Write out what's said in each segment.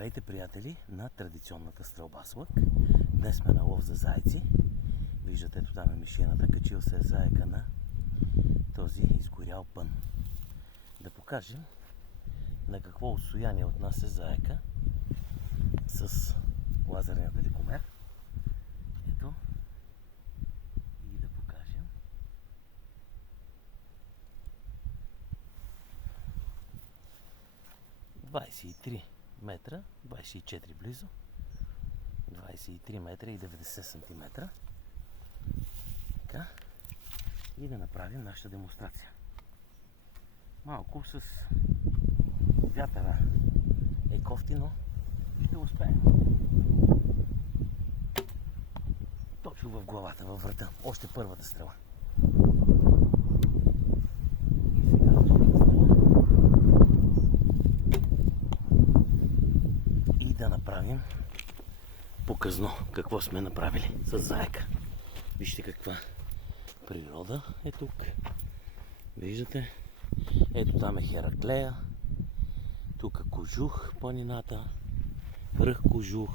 Здравейте, приятели на традиционната стрелба с лък. Днес сме на лов за зайци. Виждате, ето там е мишената, качил се заека на този изгорял пън. Да покажем на какво отстояние от нас е заека с лазерния далекомер. Ето. И да покажем. метра, 24 близо, 23 метра и 90 сантиметра. Така. И да направим нашата демонстрация. Малко с вятъра е кофти, но ще успеем. Точно в главата, във врата. Още първата стрела. Да направим показно какво сме направили с заека. Вижте каква природа е тук. Виждате? Ето там е Хераклея. Тук е Кожух, планината. Връх Кожух.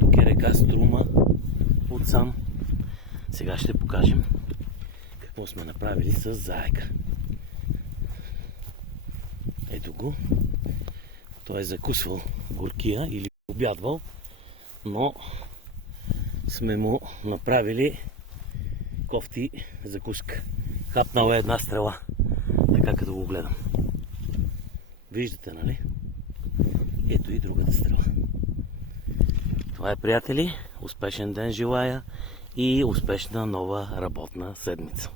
Тук е река Струма отсам. Сега ще покажем какво сме направили с заека. Ето го. Той е закусвал горкия или обядвал, но сме му направили кофти закуска. Хапнала е една стрела, така като го гледам. Виждате, нали? Ето и другата стрела. Това е, приятели. Успешен ден желая и успешна нова работна седмица.